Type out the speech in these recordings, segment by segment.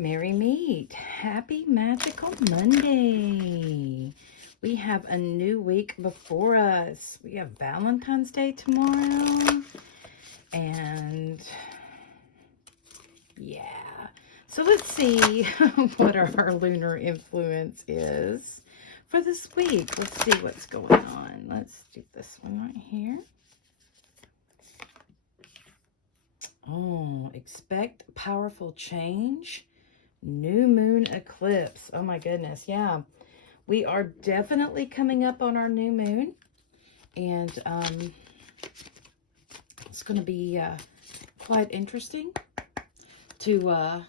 Merry Meet. Happy Magical Monday. We have a new week before us. We have Valentine's Day tomorrow. And yeah. So let's see what our lunar influence is for this week. Let's see what's going on. Let's do this one right here. Oh, expect powerful change. New moon eclipse. Oh my goodness. Yeah. We are definitely coming up on our new moon. And it's going to be quite interesting to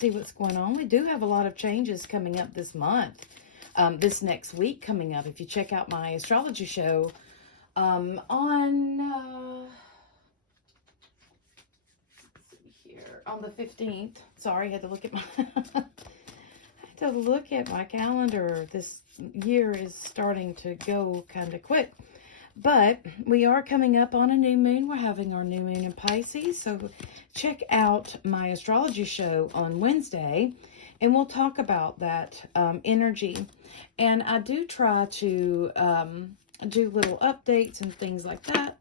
see what's going on. We do have a lot of changes coming up this month. This next week coming up. If you check out my astrology show on... on the 15th. Sorry, I had to look at my calendar. This year is starting to go kind of quick. But we are coming up on a new moon. We're having our new moon in Pisces. So check out my astrology show on Wednesday, and we'll talk about that energy. And I do try to do little updates and things like that.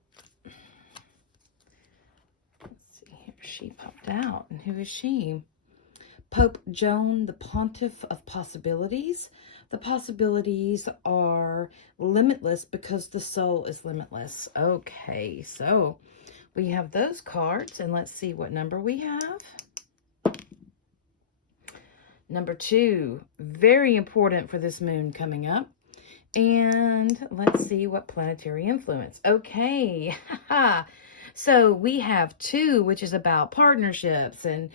She popped out. And who is she? Pope Joan, the Pontiff of Possibilities. The possibilities are limitless because the soul is limitless. Okay, so we have those cards, and let's see what number we have. Number 2, very important for this moon coming up. And let's see what planetary influence. Okay, so we have 2, which is about partnerships and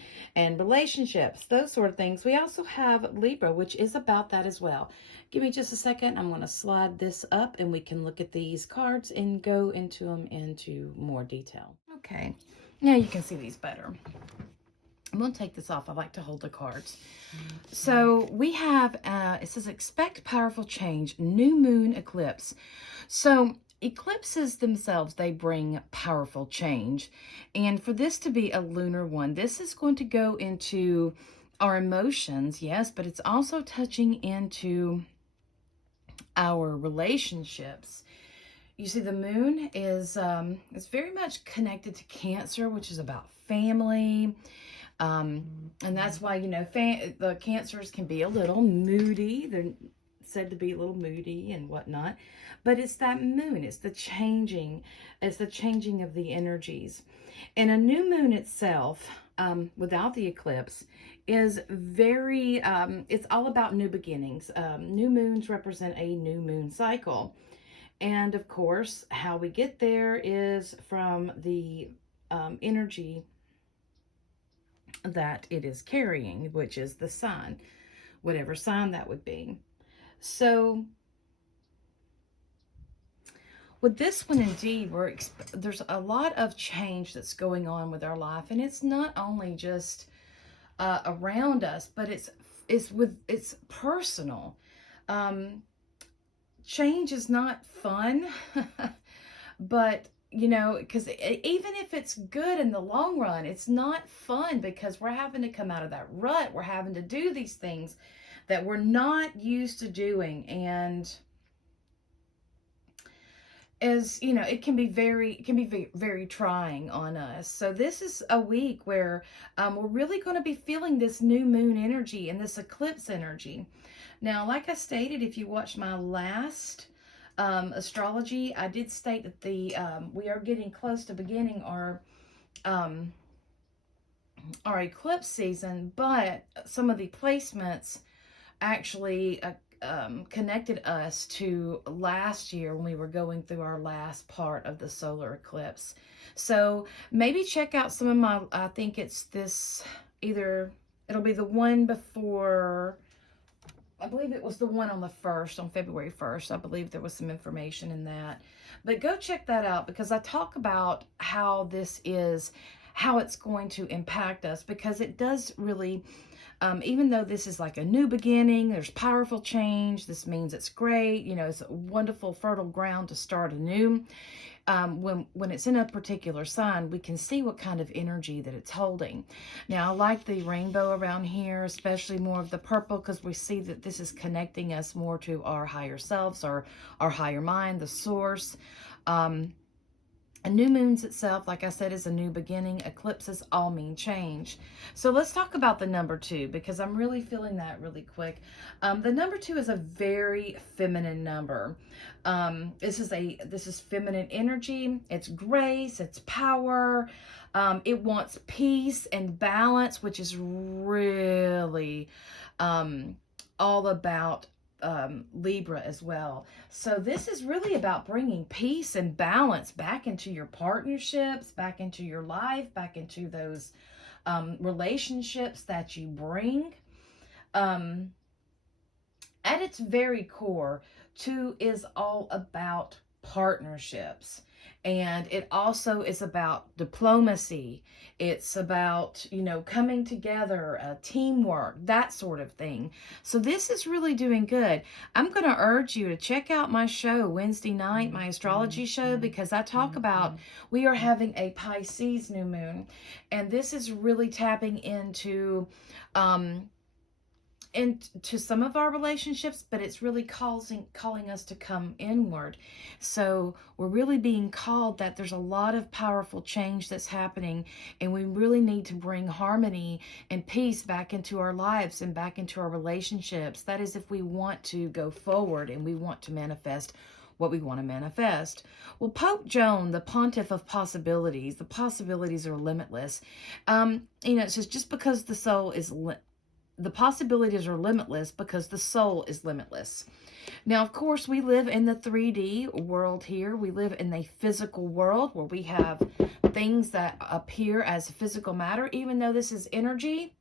relationships, those sort of things. We also have Libra, which is about that as well. Give me just a second. I'm going to slide this up and we can look at these cards and go into them into more detail. Okay, now you can see these better. I'm going to take this off. I like to hold the cards. So we have, it says expect powerful change, new moon eclipse. So eclipses themselves, they bring powerful change. And for this to be a lunar one, this is going to go into our emotions, yes, but it's also touching into our relationships. You see, the moon is very much connected to Cancer, which is about family. And that's why, you know, the Cancers can be a little moody. They're said to be a little moody and whatnot, but it's that moon. It's the changing of the energies. And a new moon itself, without the eclipse, is very, it's all about new beginnings. New moons represent a new moon cycle. And of course, how we get there is from the energy that it is carrying, which is the sign, whatever sign that would be. So with this one, indeed, there's a lot of change that's going on with our life, and it's not only just around us, but it's personal. Change is not fun, but you know, because even if it's good in the long run, it's not fun because we're having to come out of that rut. We're having to do these things that we're not used to doing. And as you know, it can be very trying on us. So this is a week where we're really going to be feeling this new moon energy and this eclipse energy. Now, like I stated, if you watched my last astrology, I did state that we are getting close to beginning our eclipse season, but some of the placements actually connected us to last year when we were going through our last part of the solar eclipse. So maybe check out some of my, I think it's this, it'll be the one before, I believe it was the one on the 1st, on February 1st. I believe there was some information in that. But go check that out because I talk about how how it's going to impact us, because it does really, even though this is like a new beginning, there's powerful change. This means it's great. You know, it's a wonderful, fertile ground to start anew. when it's in a particular sign, we can see what kind of energy that it's holding. Now, I like the rainbow around here, especially more of the purple, because we see that this is connecting us more to our higher selves, our higher mind, the source. A new moon's itself, like I said, is a new beginning. Eclipses all mean change. So let's talk about the number 2, because I'm really feeling that really quick. The number 2 is a very feminine number. This is feminine energy. It's grace. It's power. It wants peace and balance, which is really all about Libra as well. So this is really about bringing peace and balance back into your partnerships, back into your life, back into those relationships that you bring. At its very core, 2 is all about partnerships. And it also is about diplomacy. It's about, coming together, teamwork, that sort of thing. So this is really doing good. I'm going to urge you to check out my show Wednesday night, my astrology show, because I talk about we are having a Pisces new moon. And this is really tapping into some of our relationships, but it's really calling us to come inward. So we're really being called that there's a lot of powerful change that's happening, and we really need to bring harmony and peace back into our lives and back into our relationships. That is, if we want to go forward and we want to manifest what we want to manifest. Well, Pope Joan, the pontiff of possibilities, the possibilities are limitless. It says just because the possibilities are limitless because the soul is limitless. Now, of course, we live in the 3D world here. We live in a physical world where we have things that appear as physical matter. Even though this is energy,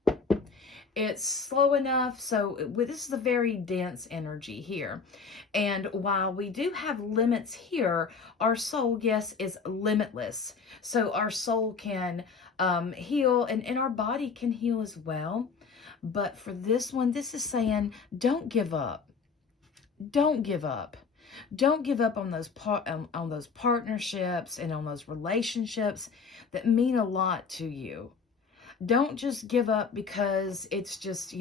it's slow enough. So this is a very dense energy here. And while we do have limits here, our soul, yes, is limitless. So our soul can heal, and our body can heal as well. But for this one, this is saying, don't give up. Don't give up. Don't give up on those partnerships and on those relationships that mean a lot to you. Don't just give up because it's just,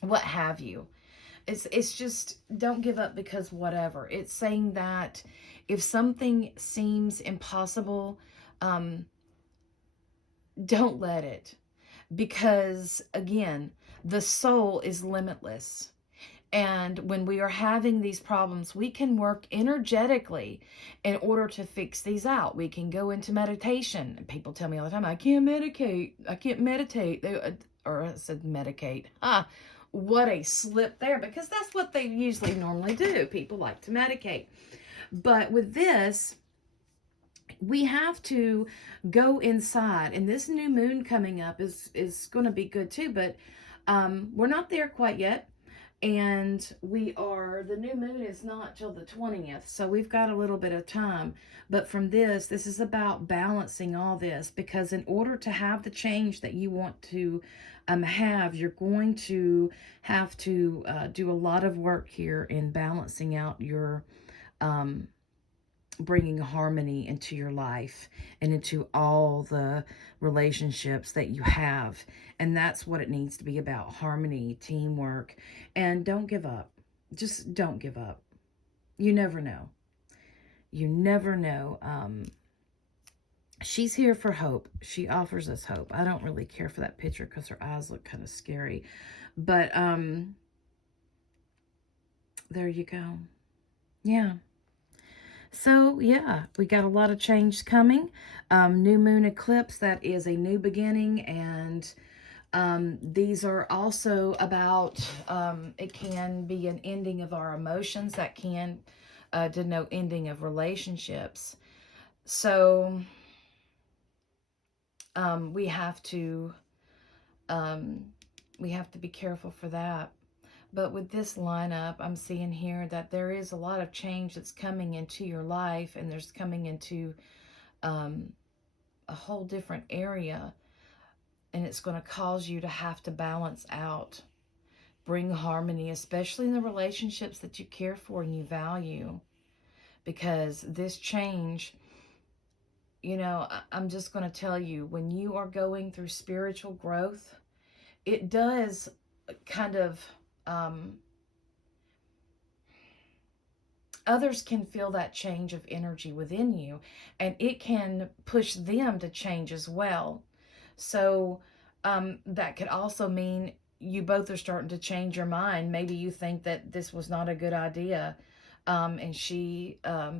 what have you. It's just, don't give up because whatever. It's saying that if something seems impossible, don't let it. Because, again, the soul is limitless. And when we are having these problems, we can work energetically in order to fix these out. We can go into meditation. People tell me all the time, I can't meditate. Or I said medicate. What a slip there, because that's what they usually normally do. People like to medicate. But with this, we have to go inside, and this new moon coming up is going to be good too, but we're not there quite yet, and the new moon is not till the 20th, so we've got a little bit of time. But from this is about balancing all this, because in order to have the change that you want to have, you're going to have to do a lot of work here in balancing out your bringing harmony into your life and into all the relationships that you have. And that's what it needs to be about: harmony, teamwork, and don't give up. Just don't give up. You never know. You never know. She's here for hope. She offers us hope. I don't really care for that picture because her eyes look kind of scary. But there you go. Yeah. So, yeah, we got a lot of change coming. New moon eclipse, that is a new beginning. And these are also about, it can be an ending of our emotions. That can denote ending of relationships. So, we have to be careful for that. But with this lineup, I'm seeing here that there is a lot of change that's coming into your life, and there's coming into a whole different area, and it's going to cause you to have to balance out, bring harmony, especially in the relationships that you care for and you value. because this change, I'm just going to tell you, when you are going through spiritual growth, it does kind of, others can feel that change of energy within you, and it can push them to change as well. So that could also mean you both are starting to change your mind. Maybe you think that this was not a good idea. And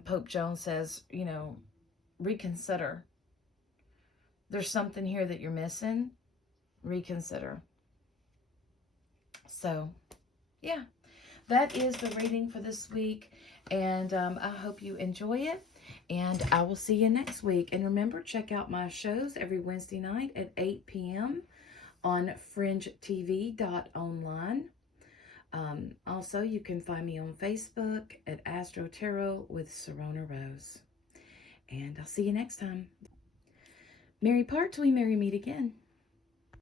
Pope Joan says, reconsider. There's something here that you're missing. Reconsider. So, yeah, that is the reading for this week. And I hope you enjoy it. And I will see you next week. And remember, check out my shows every Wednesday night at 8 p.m. on fringetv.online. Also, you can find me on Facebook at Astro Tarot with Serona Rose. And I'll see you next time. Merry part till we merry meet again.